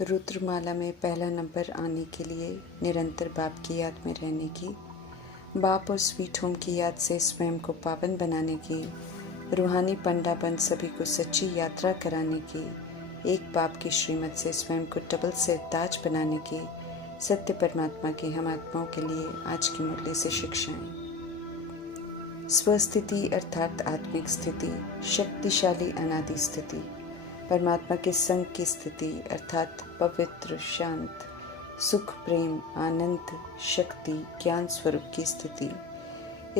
रुद्रमाला में पहला नंबर आने के लिए निरंतर बाप की याद में रहने की, बाप और स्वीट होम की याद से स्वयं को पावन बनाने की, रूहानी पंडापन सभी को सच्ची यात्रा कराने की, एक बाप की श्रीमत से स्वयं को डबल से ताज बनाने की, सत्य परमात्मा की हम आत्माओं के लिए आज की मुरली से शिक्षाएं। स्वस्थिति अर्थात आत्मिक स्थिति, शक्तिशाली अनादि स्थिति, परमात्मा के संग की स्थिति अर्थात पवित्र, शांत, सुख, प्रेम, आनंद, शक्ति, ज्ञान स्वरूप की स्थिति।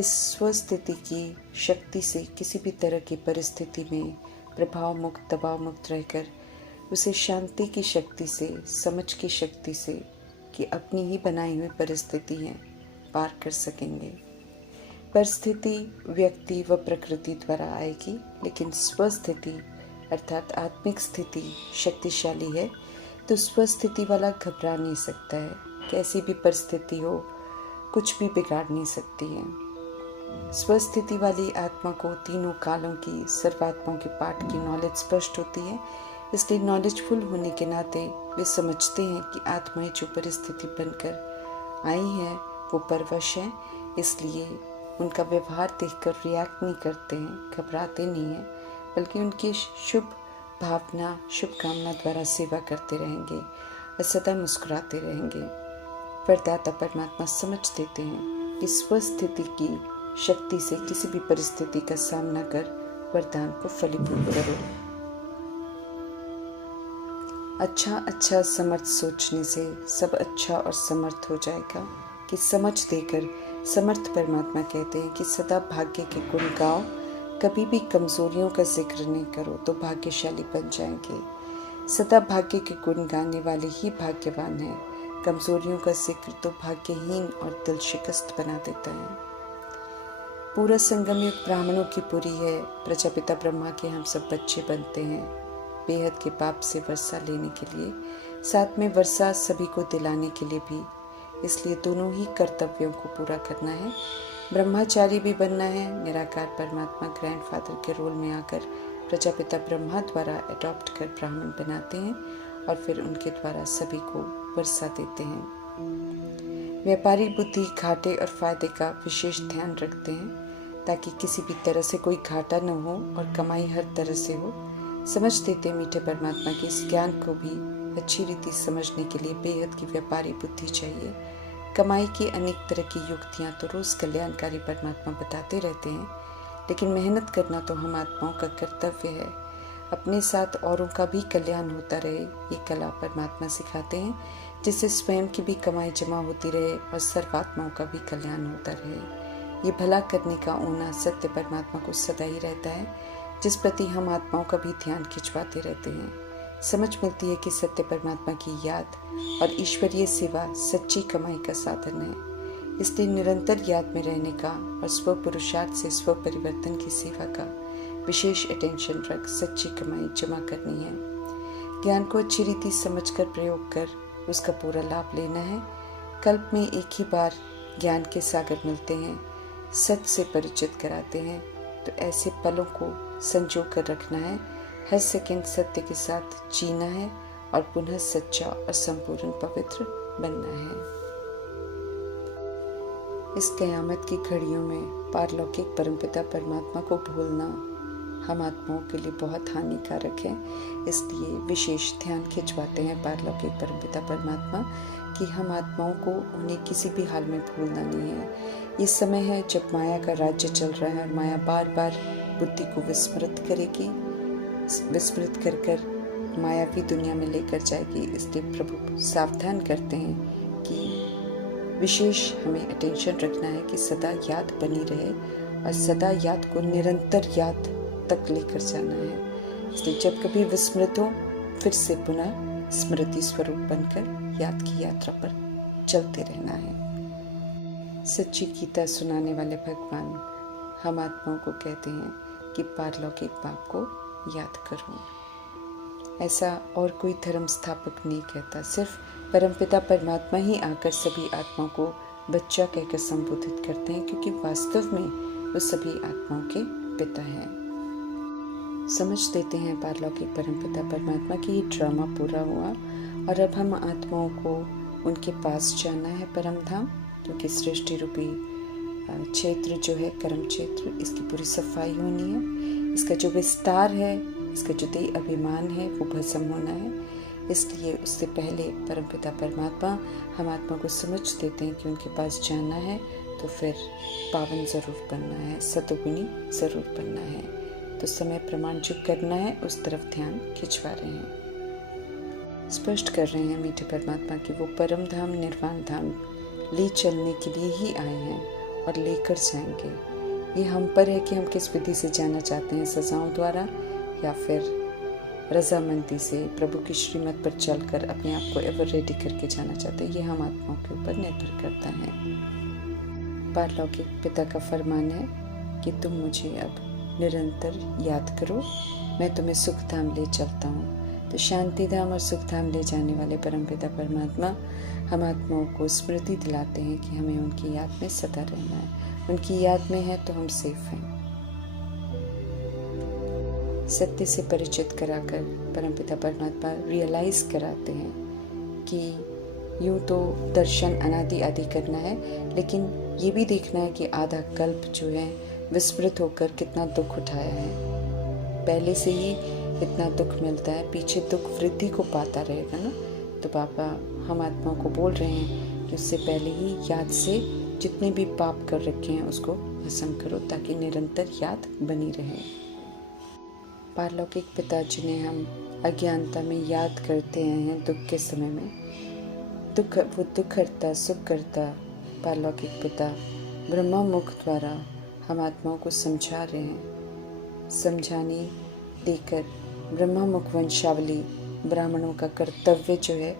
इस स्वस्थिति की शक्ति से किसी भी तरह की परिस्थिति में प्रभाव मुक्त, दबाव मुक्त रहकर उसे शांति की शक्ति से, समझ की शक्ति से कि अपनी ही बनाई हुई परिस्थिति है पार कर सकेंगे। परिस्थिति व्यक्ति व प्रकृति द्वारा आएगी, लेकिन स्वस्थिति अर्थात आत्मिक स्थिति शक्तिशाली है, तो स्वस्थिति वाला घबरा नहीं सकता है। कैसी भी परिस्थिति हो, कुछ भी बिगाड़ नहीं सकती है। स्वस्थिति वाली आत्मा को तीनों कालों की, सर्वात्माओं के पाठ की नॉलेज स्पष्ट होती है। इसलिए नॉलेजफुल होने के नाते वे समझते हैं कि आत्माएं जो परिस्थिति बनकर आई हैं वो परवश हैं, इसलिए उनका व्यवहार देखकर रिएक्ट नहीं करते हैं, घबराते नहीं हैं, बल्कि उनकी शुभ भावना, शुभकामना द्वारा सेवा करते रहेंगे और सदा मुस्कुराते रहेंगे। वरदाता परमात्मा समझ देते हैं कि स्वस्थिति की शक्ति से किसी भी परिस्थिति का सामना कर वरदान को फलीभूत करो। अच्छा समर्थ सोचने से सब अच्छा और समर्थ हो जाएगा कि समझ देकर समर्थ परमात्मा कहते हैं कि सदा भाग्य के गुण गाओ, कभी भी कमजोरियों का जिक्र नहीं करो तो भाग्यशाली बन जाएंगे। सदा भाग्य के गुण गाने वाले ही भाग्यवान हैं। कमजोरियों का जिक्र तो भाग्यहीन और दिल शिकस्त बना देता है। पूरा संगम युग ब्राह्मणों की पुरी है। प्रजापिता ब्रह्मा के हम सब बच्चे बनते हैं बेहद के पाप से वर्षा लेने के लिए, साथ में वर्षा सभी को दिलाने के लिए भी। इसलिए दोनों ही कर्तव्यों को पूरा करना है। ब्रह्मचारी भी बनना है। निराकार परमात्मा ग्रैंडफादर के रोल में आकर प्रजापिता ब्रह्मा द्वारा अडॉप्ट कर ब्राह्मण बनाते हैं और फिर उनके द्वारा सभी को वर्षा देते हैं। व्यापारी बुद्धि घाटे और फायदे का विशेष ध्यान रखते हैं ताकि किसी भी तरह से कोई घाटा न हो और कमाई हर तरह से हो। समझ देते मीठे परमात्मा के इस ज्ञान को भी अच्छी रीति समझने के लिए बेहद की व्यापारी बुद्धि चाहिए। कमाई की अनेक तरह की युक्तियाँ तो रोज कल्याणकारी परमात्मा बताते रहते हैं, लेकिन मेहनत करना तो हम आत्माओं का कर्तव्य है। अपने साथ औरों का भी कल्याण होता रहे, ये कला परमात्मा सिखाते हैं, जिससे स्वयं की भी कमाई जमा होती रहे और सर्वात्माओं का भी कल्याण होता रहे। ये भला करने का ऊना सत्य परमात्मा को सदा ही रहता है, जिस प्रति हम आत्माओं का भी ध्यान खिंचवाते रहते हैं। समझ मिलती है कि सत्य परमात्मा की याद और ईश्वरीय सेवा सच्ची कमाई का साधन है। इसलिए निरंतर याद में रहने का और स्व पुरुषार्थ से स्व परिवर्तन की सेवा का विशेष अटेंशन रख सच्ची कमाई जमा करनी है। ज्ञान को अच्छी रीति समझकर प्रयोग कर उसका पूरा लाभ लेना है। कल्प में एक ही बार ज्ञान के सागर मिलते हैं, सच से परिचित कराते हैं, तो ऐसे पलों को संजो कर रखना है। हर सेकंड सत्य के साथ जीना है और पुनः सच्चा और संपूर्ण पवित्र बनना है। इस कयामत की घड़ियों में पारलौकिक परमपिता परमात्मा को भूलना हम आत्माओं के लिए बहुत हानिकारक है। इसलिए विशेष ध्यान खिंचवाते हैं पारलौकिक परमपिता परमात्मा कि हम आत्माओं को उन्हें किसी भी हाल में भूलना नहीं है। ये समय है जब माया का राज्य चल रहा है और माया बार बार बुद्धि को विस्मृत करेगी, विस्मृत कर कर मायावी दुनिया में लेकर जाएगी। इसलिए प्रभु सावधान करते हैं कि विशेष हमें अटेंशन रखना है कि सदा याद बनी रहे और सदा याद को निरंतर याद तक लेकर जाना है। इसलिए जब कभी विस्मृत हो, फिर से पुनः स्मृति स्वरूप बनकर याद की यात्रा पर चलते रहना है। सच्ची गीता सुनाने वाले भगवान हम आत्माओं को कहते हैं कि पारलौकिक बाप को याद करो। ऐसा और कोई धर्म स्थापक नहीं कहता, सिर्फ परमपिता परमात्मा ही आकर सभी आत्माओं को बच्चा कहकर संबोधित करते हैं, क्योंकि वास्तव में वो सभी आत्माओं के पिता हैं। समझ देते हैं पारलौकिक परमपिता परमात्मा की ये ड्रामा पूरा हुआ और अब हम आत्माओं को उनके पास जाना है परम धाम, क्योंकि सृष्टि रूपी क्षेत्र जो है कर्म क्षेत्र, इसकी पूरी सफाई होनी है। इसका जो विस्तार है, इसका जो देह अभिमान है वो भस्म होना है। इसलिए उससे पहले परमपिता परमात्मा हम आत्मा को समझ देते हैं कि उनके पास जाना है तो फिर पावन ज़रूर बनना है, सतोगुणी ज़रूर बनना है। तो समय प्रमाण जो करना है उस तरफ ध्यान खिंचवा रहे हैं, स्पष्ट कर रहे हैं मीठे परमात्मा कि वो परम धाम निर्वाण धाम ले चलने के लिए ही आए हैं और लेकर जाएंगे। ये हम पर है कि हम किस विधि से जाना चाहते हैं, सजाओं द्वारा या फिर रजामंदी से प्रभु की श्रीमत पर चलकर अपने आप को एवर रेडी करके जाना चाहते हैं। ये हम आत्माओं के ऊपर निर्भर करता है। पारलौकिक पिता का फरमान है कि तुम मुझे अब निरंतर याद करो, मैं तुम्हें सुख धाम ले चलता हूँ। तो शांति धाम और सुख धाम ले जाने वाले परमपिता परमात्मा हम आत्माओं को स्मृति दिलाते हैं कि हमें उनकी याद में सदा रहना है। उनकी याद में है तो हम सेफ हैं। सत्य से परिचित कराकर परमपिता परमात्मा रियलाइज कराते हैं कि यूं तो दर्शन अनादि आदि करना है, लेकिन ये भी देखना है कि आधा कल्प जो है विस्मृत होकर कितना दुख उठाया है। पहले से ही इतना दुख मिलता है, पीछे दुख वृद्धि को पाता रहेगा ना। तो बाबा हम आत्माओं को बोल रहे हैं कि उससे पहले ही याद से जितने भी पाप कर रखे हैं उसको भस्म करो, ताकि निरंतर याद बनी रहे। पारलौकिक पिता जिन्हें हम अज्ञानता में याद करते हैं दुख के समय में, वो दुख करता सुख करता पारलौकिक पिता ब्रह्मा मुख द्वारा हम आत्माओं को समझा रहे हैं। समझाने देकर ब्रह्मा मुख वंशावली ब्राह्मणों का कर्तव्य जो है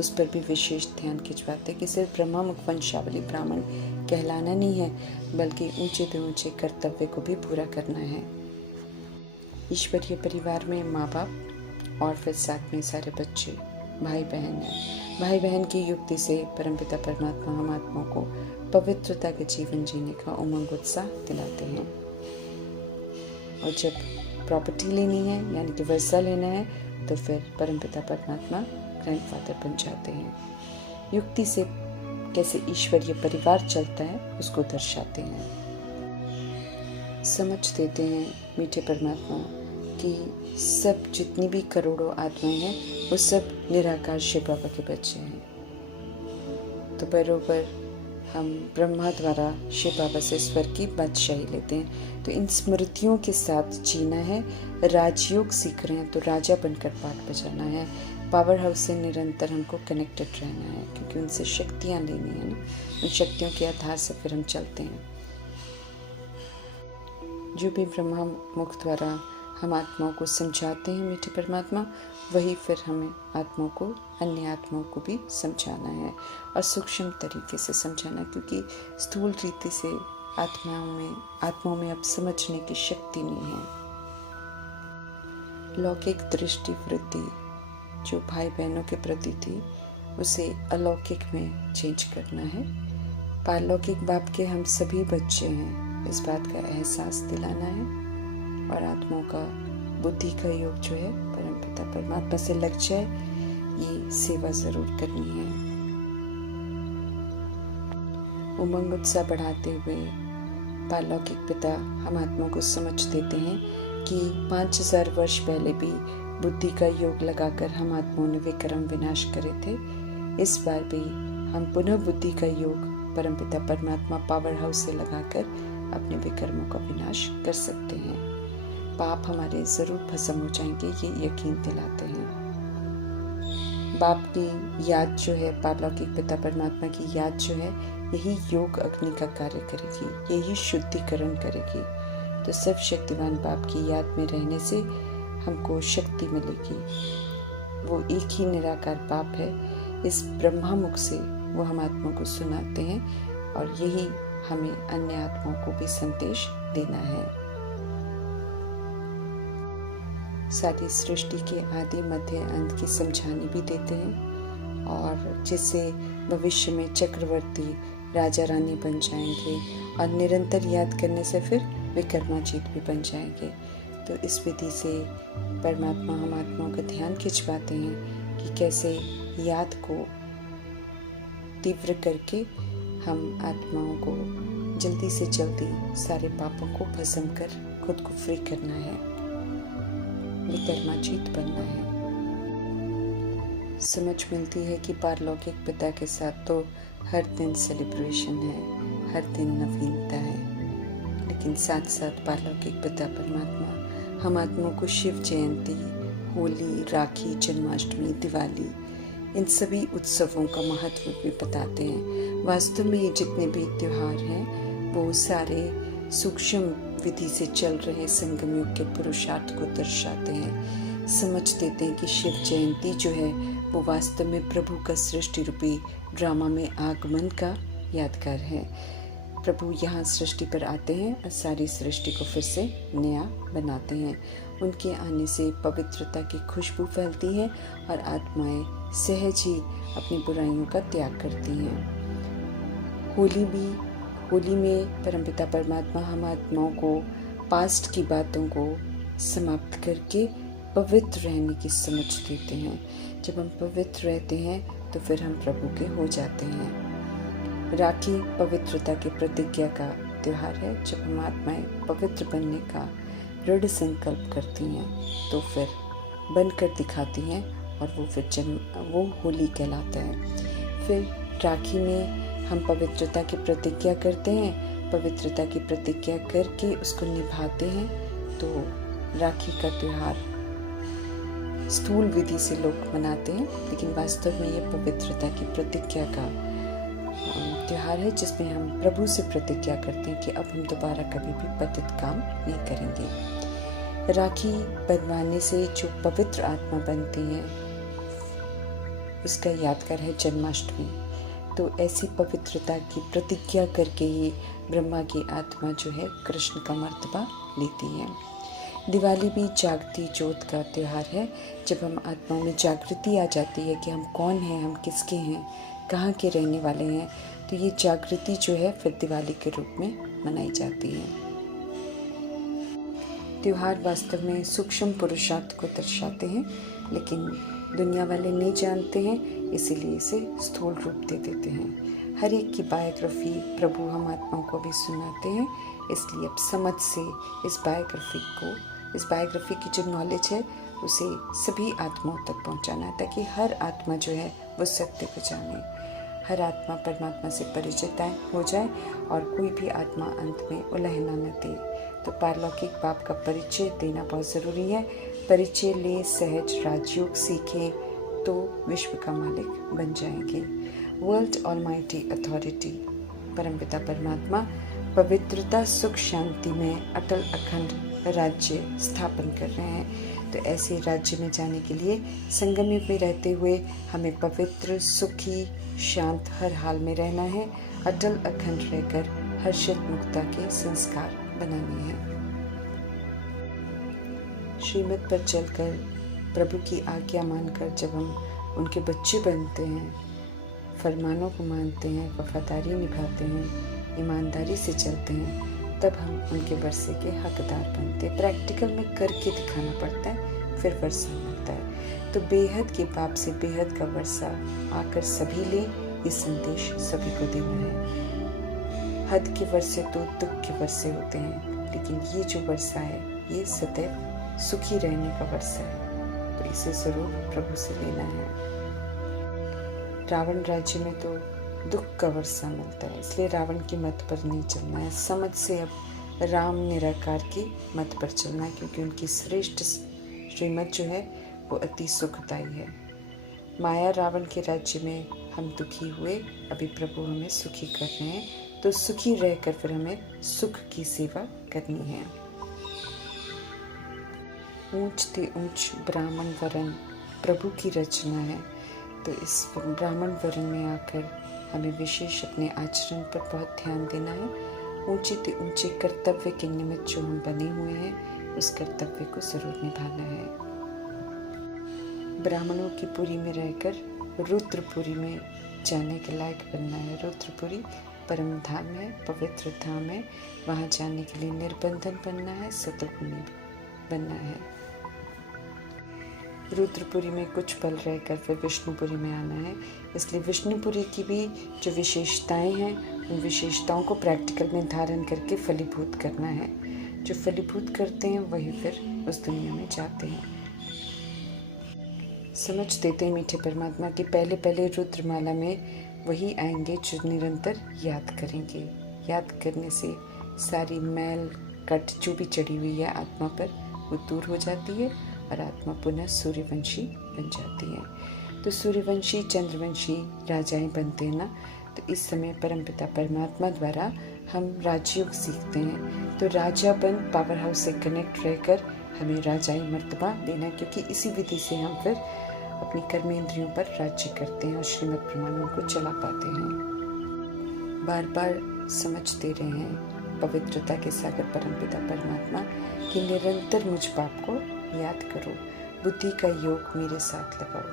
उस पर भी विशेष ध्यान खिंचवाते कि सिर्फ ब्रह्मा मुख वंशावली ब्राह्मण कहलाना नहीं है, बल्कि ऊंचे से ऊंचे कर्तव्य को भी पूरा करना है। ईश्वरीय परिवार में माँ बाप और फिर साथ में सारे बच्चे भाई बहन हैं। भाई बहन की युक्ति से परमपिता परमात्मा हम आत्माओं को पवित्रता के जीवन जीने का उमंग उत्साह दिलाते हैं। और जब प्रॉपर्टी लेनी है यानी कि वर्षा लेना है तो फिर परमपिता परमात्मा ग्रैंडफादर बन जाते हैं। युक्ति से कैसे ईश्वरीय परिवार चलता है उसको दर्शाते हैं। समझ देते हैं मीठे परमात्मा कि सब जितनी भी करोड़ों आत्माएं हैं वो सब निराकार शिव बाबा के बच्चे हैं। तो बरोबर हम ब्रह्मा द्वारा शिव बाबा से स्वर्ग की बादशाही लेते हैं। तो इन स्मृतियों के साथ जीना है। राजयोग सीख रहे हैं तो राजा बनकर पाठ बजाना है। पावर हाउस से निरंतर हमको कनेक्टेड रहना है, क्योंकि उनसे शक्तियाँ लेनी है ना। उन शक्तियों के आधार से फिर हम चलते हैं। जो भी ब्रह्मा मुख द्वारा हम आत्माओं को समझाते हैं मीठे परमात्मा, वही फिर हमें आत्माओं को अन्य आत्माओं को भी समझाना है और सूक्ष्म तरीके से समझाना, क्योंकि स्थूल रीति से आत्माओं में अब समझने की शक्ति नहीं है। लौकिक दृष्टि वृद्धि जो भाई बहनों के प्रति थी उसे अलौकिक में चेंज करना है। पारलौकिक बाप के हम सभी बच्चे हैं, इस बात का एहसास दिलाना है। और आत्माओं का बुद्धि का योग जो है परमपिता परमात्मा से लग जाए, ये सेवा जरूर करनी है। उमंग उत्साह बढ़ाते हुए पारलौकिक पिता हम आत्माओं को समझ देते हैं कि 5000 वर्ष पहले भी बुद्धि का योग लगाकर हम आत्माओं ने विक्रम विनाश करे थे। इस बार भी हम पुनः बुद्धि का योग परमपिता परमात्मा पावर हाउस से लगाकर अपने विकर्मों का विनाश कर सकते हैं। पाप हमारे जरूर भस्म हो जाएंगे, ये यकीन दिलाते हैं। बाप की याद जो है, पारलौकिक पिता परमात्मा की याद जो है, यही योग अग्नि का कार्य करेगी, यही शुद्धिकरण करेगी। तो सर्वशक्तिवान बाप की याद में रहने से हमको शक्ति मिलेगी। वो एक ही निराकार बाप है। इस ब्रह्मा मुख से वो हम आत्माओं को सुनाते हैं और यही हमें अन्य आत्माओं को भी संदेश देना है। सारी सृष्टि के आदि मध्य अंत की समझानी भी देते हैं, और जिससे भविष्य में चक्रवर्ती राजा रानी बन जाएंगे और निरंतर याद करने से फिर विक्रमाजीत भी बन जाएंगे। तो इस विधि से परमात्मा हम आत्माओं का ध्यान खिंचवाते हैं कि कैसे याद को तीव्र करके हम आत्माओं को जल्दी से जल्दी सारे पापों को भस्म कर खुद को फ्री करना है, विकर्माजीत बनना है। समझ मिलती है कि पारलौकिक पिता के साथ तो हर दिन सेलिब्रेशन है, हर दिन नवीनता है, लेकिन साथ साथ पारलौकिक पिता परमात्मा हम आत्माओं को शिव जयंती, होली, राखी, जन्माष्टमी, दिवाली, इन सभी उत्सवों का महत्व भी बताते हैं। वास्तव में ये जितने भी त्योहार हैं वो सारे सूक्ष्म विधि से चल रहे संगम युग के पुरुषार्थ को दर्शाते हैं। समझ देते हैं कि शिव जयंती जो है वो वास्तव में प्रभु का सृष्टि रूपी ड्रामा में आगमन का यादगार है। प्रभु यहाँ सृष्टि पर आते हैं और सारी सृष्टि को फिर से नया बनाते हैं। उनके आने से पवित्रता की खुशबू फैलती है और आत्माएं सहज ही अपनी बुराइयों का त्याग करती हैं। होली में परमपिता परमात्मा हम आत्माओं को पास्ट की बातों को समाप्त करके पवित्र रहने की समझ देते हैं। जब हम पवित्र रहते हैं तो फिर हम प्रभु के हो जाते हैं। राखी पवित्रता की प्रतिज्ञा का त्योहार है। जब हम आत्माएं पवित्र बनने का दृढ़ संकल्प करती हैं तो फिर बनकर दिखाती हैं और वो होली कहलाता है। फिर राखी में हम पवित्रता की प्रतिज्ञा करते हैं, पवित्रता की प्रतिज्ञा करके उसको निभाते हैं। तो राखी का त्योहार स्थूल विधि से लोग मनाते हैं, लेकिन वास्तव में ये पवित्रता की प्रतिज्ञा का त्योहार है, जिसमें हम प्रभु से प्रतिज्ञा करते हैं कि अब हम दोबारा कभी भी पतित काम नहीं करेंगे। राखी बंधवाने से जो पवित्र आत्मा बनती है उसका यादगार है जन्माष्टमी। तो ऐसी पवित्रता की प्रतिज्ञा करके ही ब्रह्मा की आत्मा जो है कृष्ण का मर्तबा लेती है। दिवाली भी जागती ज्योत का त्योहार है। जब हम आत्माओं में जागृति आ जाती है कि हम कौन हैं, हम किसके हैं, कहाँ के रहने वाले हैं, तो ये जागृति जो है फिर दिवाली के रूप में मनाई जाती है। त्योहार वास्तव में सूक्ष्म पुरुषार्थ को दर्शाते हैं, लेकिन दुनिया वाले नहीं जानते हैं, इसीलिए इसे स्थूल रूप दे देते हैं। हर एक की बायोग्राफी प्रभु हम आत्माओं को भी सुनाते हैं, इसलिए अब समझ से इस बायोग्राफी की जो नॉलेज है उसे सभी आत्माओं तक पहुंचाना है, ताकि हर आत्मा जो है वो सत्य को जाने, हर आत्मा परमात्मा से परिचित हो जाए और कोई भी आत्मा अंत में उलहना न दे। तो पारलौकिक बाप का परिचय देना बहुत ज़रूरी है। परिचय ले, सहज राजयोग सीखें तो विश्व का मालिक बन जाएंगे। वर्ल्ड ऑलमाइटी अथॉरिटी परमपिता परमात्मा पवित्रता, सुख, शांति में अटल अखंड राज्य स्थापन कर रहे हैं। तो ऐसे राज्य में जाने के लिए संगम युग में रहते हुए हमें पवित्र, सुखी, शांत हर हाल में रहना है। अटल अखंड रहकर हर्षित मुक्ता के संस्कार बनाने हैं। श्रीमत पर चलकर प्रभु की आज्ञा मानकर जब हम उनके बच्चे बनते हैं, फरमानों को मानते हैं, वफादारी निभाते हैं, ईमानदारी से चलते हैं, तब हम उनके वर्षे के हकदार बनते हैं। प्रैक्टिकल में करके दिखाना पड़ता है, फिर वर्षा मिलता है। तो बेहद के बाप से बेहद का वर्षा आकर सभी ले, ये संदेश सभी को देना है। हद के वर्षे तो दुख के वर्षे होते हैं, लेकिन ये जो वर्षा है ये सदैव सुखी रहने का वर्षा है। तो इसे जरूर प्रभु से लेना है। रावण राज्य में तो दुख का वर्षा मिलता है, इसलिए रावण की मत पर नहीं चलना है। समझ से अब राम निराकार की मत पर चलना है, क्योंकि उनकी श्रेष्ठ श्रीमत जो है वो अति सुखदायी है। माया रावण के राज्य में हम दुखी हुए, अभी प्रभु हमें सुखी कर रहे हैं, तो सुखी रहकर फिर हमें सुख की सेवा करनी है। ऊंच ते ऊंच ब्राह्मण वरण प्रभु की रचना है। तो इस ब्राह्मण वरण में आकर हमें विशेष अपने आचरण पर बहुत ध्यान देना है। ऊंचे ते ऊंचे कर्तव्य के निमित्त जो हम बने हुए हैं, उस कर्तव्य को जरूर निभाना है। ब्राह्मणों की पुरी में रहकर रुद्रपुरी में जाने के लायक बनना है। रुद्रपुरी परम धाम है, पवित्र धाम है। वहाँ जाने के लिए निर्बंधन बनना है, सतगुणी बनना है। रुद्रपुरी में कुछ पल रहकर फिर विष्णुपुरी में आना है। इसलिए विष्णुपुरी की भी जो विशेषताएं हैं उन विशेषताओं को प्रैक्टिकल में धारण करके फलीभूत करना है। जो फलीभूत करते हैं वही फिर उस दुनिया में जाते हैं। समझ देते हैं मीठे परमात्मा कि पहले पहले रुद्रमाला में वही आएंगे जो निरंतर याद करेंगे। याद करने से सारी मैल कट जो भी चढ़ी हुई है आत्मा पर वो दूर हो जाती है और आत्मा पुनः सूर्यवंशी बन जाती है। तो सूर्यवंशी चंद्रवंशी राजाएं बनते हैं ना, तो इस समय परमपिता परमात्मा द्वारा हम राजयोग सीखते हैं। तो राजा बन पावर हाउस से कनेक्ट रहकर हमें राजाई मर्तबा देना, क्योंकि इसी विधि से हम फिर अपनी कर्मेंद्रियों पर राज्य करते हैं और श्रीमद् प्रमाणों को चला पाते हैं। बार बार समझते रहे हैं पवित्रता के सागर परमपिता परमात्मा कि निरंतर मुझ पाप को याद करो, बुद्धि का योग मेरे साथ लगाओ।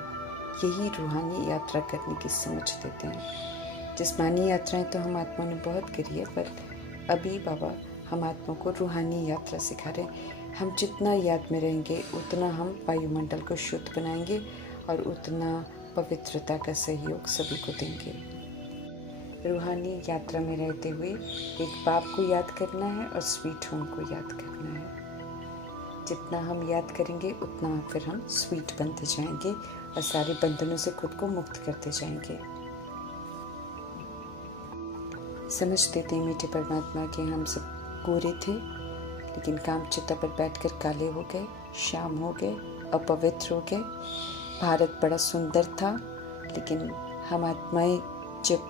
यही रूहानी यात्रा करने की समझ देते हैं। जिस्मानी यात्राएं तो हम आत्मा ने बहुत करी है, पर अभी बाबा हम आत्मा को रूहानी यात्रा सिखा रहे हैं। हम जितना याद में रहेंगे उतना हम वायुमंडल को शुद्ध बनाएंगे और उतना पवित्रता का सहयोग सभी को देंगे। रूहानी यात्रा में रहते हुए एक बाप को याद करना है और स्वीट होम को याद करना है। जितना हम याद करेंगे उतना फिर हम स्वीट बनते जाएंगे और सारे बंधनों से खुद को मुक्त करते जाएंगे। समझ देते हैं मीठे परमात्मा कि हम सब गोरे थे, लेकिन काम चिता पर बैठकर काले हो गए, शाम हो गए, अपवित्र हो गए। भारत बड़ा सुंदर था, लेकिन हम आत्माएं जब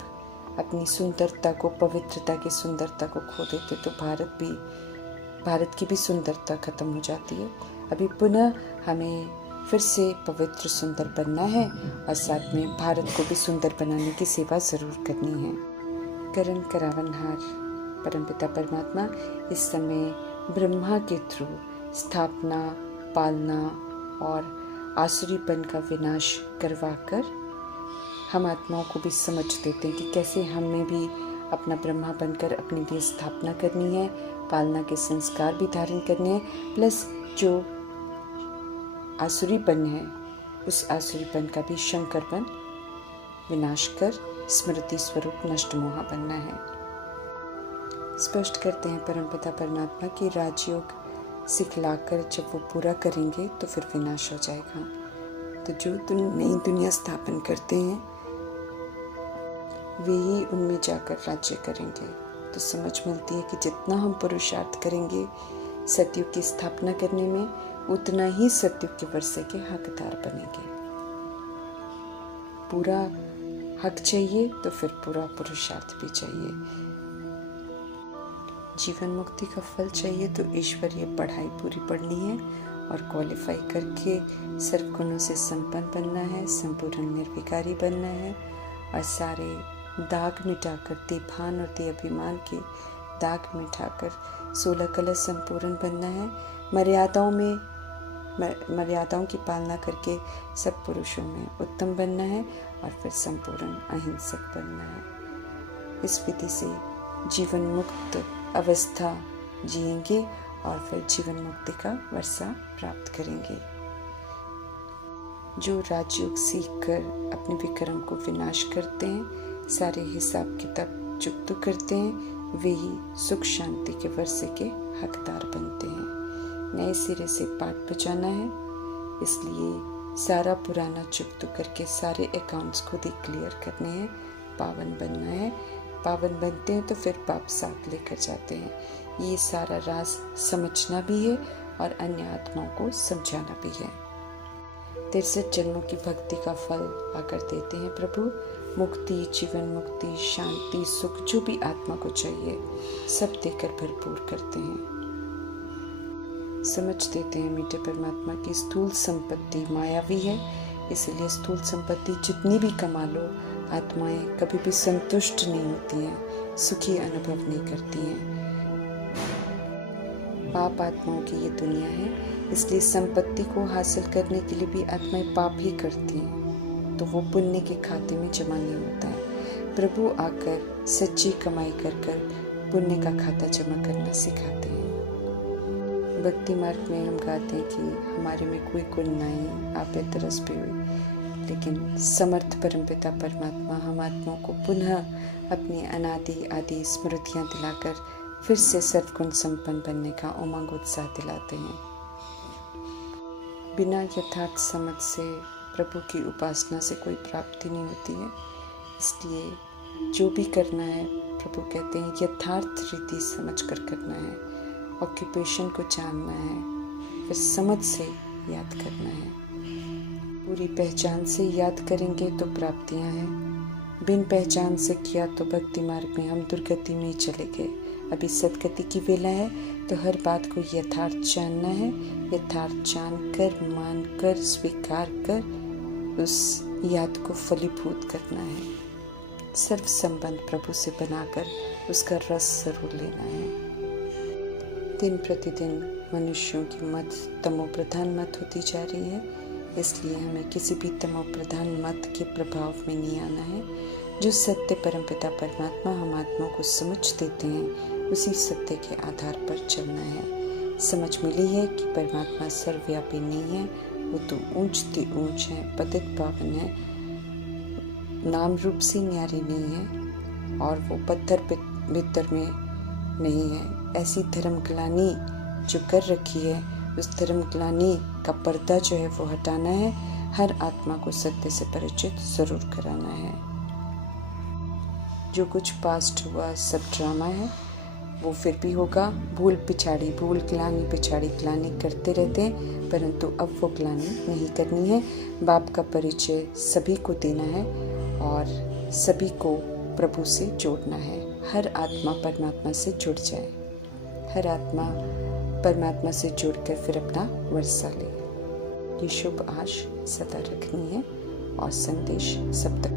अपनी सुंदरता को, पवित्रता की सुंदरता को खो देते तो भारत की भी सुंदरता खत्म हो जाती है। अभी पुनः हमें फिर से पवित्र सुंदर बनना है और साथ में भारत को भी सुंदर बनाने की सेवा ज़रूर करनी है। करण करावनहार परमपिता परमात्मा इस समय ब्रह्मा के थ्रू स्थापना, पालना और आसुरीपन का विनाश करवाकर हम आत्माओं को भी समझ देते हैं कि कैसे हमें भी अपना ब्रह्मा बनकर अपनी भी स्थापना करनी है, पालना के संस्कार भी धारण करने हैं, प्लस जो आसुरीपन है उस आसुरीपन का भी शंकरपन विनाश कर स्मृति स्वरूप नष्ट मोहा बनना है। स्पष्ट करते हैं परमपिता परमात्मा की राजयोग सिखलाकर जब वो पूरा करेंगे तो फिर विनाश हो जाएगा। तो जो नई दुनिया स्थापन करते हैं वे ही उनमें जाकर राज्य करेंगे। तो समझ मिलती है कि जितना हम पुरुषार्थ करेंगे सतयुग की स्थापना करने में, उतना ही सतयुग के वर्षे के हकदार बनेंगे। पूरा हक चाहिए तो फिर पूरा पुरुषार्थ भी चाहिए। जीवन मुक्ति का फल चाहिए तो ईश्वरीय पढ़ाई पूरी पढ़नी है और क्वालिफाई करके सर्वगुणों से संपन्न बनना है, संपूर्ण निर्विकारी बनना है और सारे दाग मिटाकर, देभान और दे अभिमान के दाग मिटाकर 16 कलश संपूर्ण बनना है। मर्यादाओं की पालना करके सब पुरुषों में उत्तम बनना है और फिर संपूर्ण अहिंसक बनना है। इस विधि से जीवन मुक्त अवस्था जिएंगे और फिर जीवन मुक्ति का वर्षा प्राप्त करेंगे। जो राजयोग सीखकर अपने विक्रम को विनाश करते हैं, सारे हिसाब किताब चुकता करते हैं, वे ही सुख शांति के वर्षे के हकदार बनते हैं। नए सिरे से पाठ बचाना है, इसलिए सारा पुराना चुकता करके सारे अकाउंट्स खुद ही क्लियर करने हैं, पावन बनना है। पावन बनते हैं तो फिर पाप साथ लेकर जाते हैं। ये सारा राज समझना भी है और अन्य आत्माओं को समझाना भी है। 63 जन्मों की भक्ति का फल आकर देते हैं प्रभु। मुक्ति, जीवन मुक्ति, शांति, सुख जो भी आत्मा को चाहिए सब देकर भरपूर करते हैं। समझ देते हैं मीठे परमात्मा की स्थूल संपत्ति मायावी है, इसलिए स्थूल संपत्ति जितनी भी कमा लो आत्माएं कभी भी संतुष्ट नहीं होती हैं, सुखी अनुभव नहीं करती हैं। पाप आत्माओं की ये दुनिया है, इसलिए संपत्ति को हासिल करने के लिए भी आत्माएं पाप ही करती हैं, तो वो पुण्य के खाते में जमा नहीं होता है। प्रभु आकर सच्ची कमाई कर कर पुण्य का खाता जमा करना सिखाते हैं। भक्ति मार्ग में हम गाते हैं कि हमारे में कोई गुण नहीं, आप तरस पे हुई, लेकिन समर्थ परमपिता परमात्मा हम आत्माओं को पुनः अपनी अनादि आदि स्मृतियाँ दिलाकर फिर से सर्वगुण संपन्न बनने का उमंग उत्साह दिलाते हैं। बिना यथार्थ समझ से प्रभु की उपासना से कोई प्राप्ति नहीं होती है। इसलिए जो भी करना है, प्रभु कहते हैं यथार्थ रीति समझ कर करना है। ऑक्यूपेशन को जानना है, फिर समझ से याद करना है। पूरी पहचान से याद करेंगे तो प्राप्तियां हैं, बिन पहचान से किया तो भक्ति मार्ग में हम दुर्गति में ही चले गए। अभी सदगति की वेला है, तो हर बात को यथार्थ जानना है। यथार्थ जान कर, मान कर, स्वीकार कर उस याद को फलीभूत करना है। सर्व संबंध प्रभु से बनाकर उसका रस जरूर लेना है। दिन प्रतिदिन मनुष्यों की मत तमो प्रधान मत होती जा रही है, इसलिए हमें किसी भी तमो प्रधान मत के प्रभाव में नहीं आना है। जो सत्य परमपिता परमात्मा हम आत्माओं को समझ देते हैं, उसी सत्य के आधार पर चलना है। समझ मिली है कि परमात्मा सर्वव्यापी नहीं है, वो तो ऊंचती ऊंच है, पतित पावन है, नाम रूप से न्यारी नहीं है, और वो पत्थर भीतर में नहीं है। ऐसी धर्म ग्लानि जो कर रखी है, उस धर्म ग्लानि का पर्दा जो है वो हटाना है। हर आत्मा को सत्य से परिचित जरूर कराना है। जो कुछ पास्ट हुआ सब ड्रामा है, वो फिर भी होगा। भूल ग्लानि पिछाड़ी ग्लानि करते रहते हैं, परंतु अब वो ग्लानि नहीं करनी है। बाप का परिचय सभी को देना है और सभी को प्रभु से जोड़ना है। हर आत्मा परमात्मा से जुड़ जाए, हर आत्मा परमात्मा से जुड़कर फिर अपना वर्षा ले। ये शुभ आश सदा रखनी है और संदेश सब तक